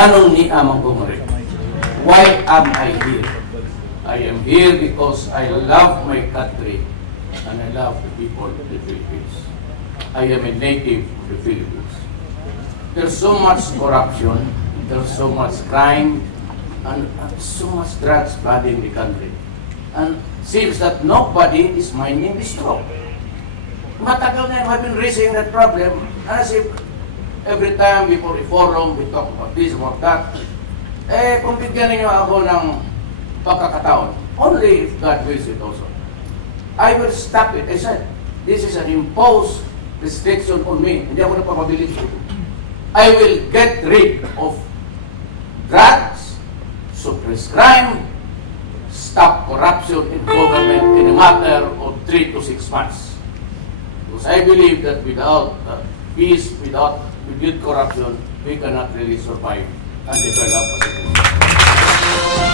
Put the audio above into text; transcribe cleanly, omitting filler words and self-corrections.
Nganong ni amang bumalik? Why am I here? I am here because I love my country and I love the people of the Philippines. I am a native of the Philippines. There's so much corruption, there's so much crime, and so much drugs flooding the country. And seems that nobody is minding this straw. Matagal na I've been raising that problem, as if every time before a forum, we talk about this, about that. Kung bigyan niyo ako ng pagkakataon, only if God wills it also, I will stop it. I said, this is an imposed restriction on me. Hindi ako napapabilis. I will get rid of drugs, suppress crime, stop corruption in government in a matter of 3 to 6 months. Because I believe that without peace, with corruption, we cannot really survive and develop as a country.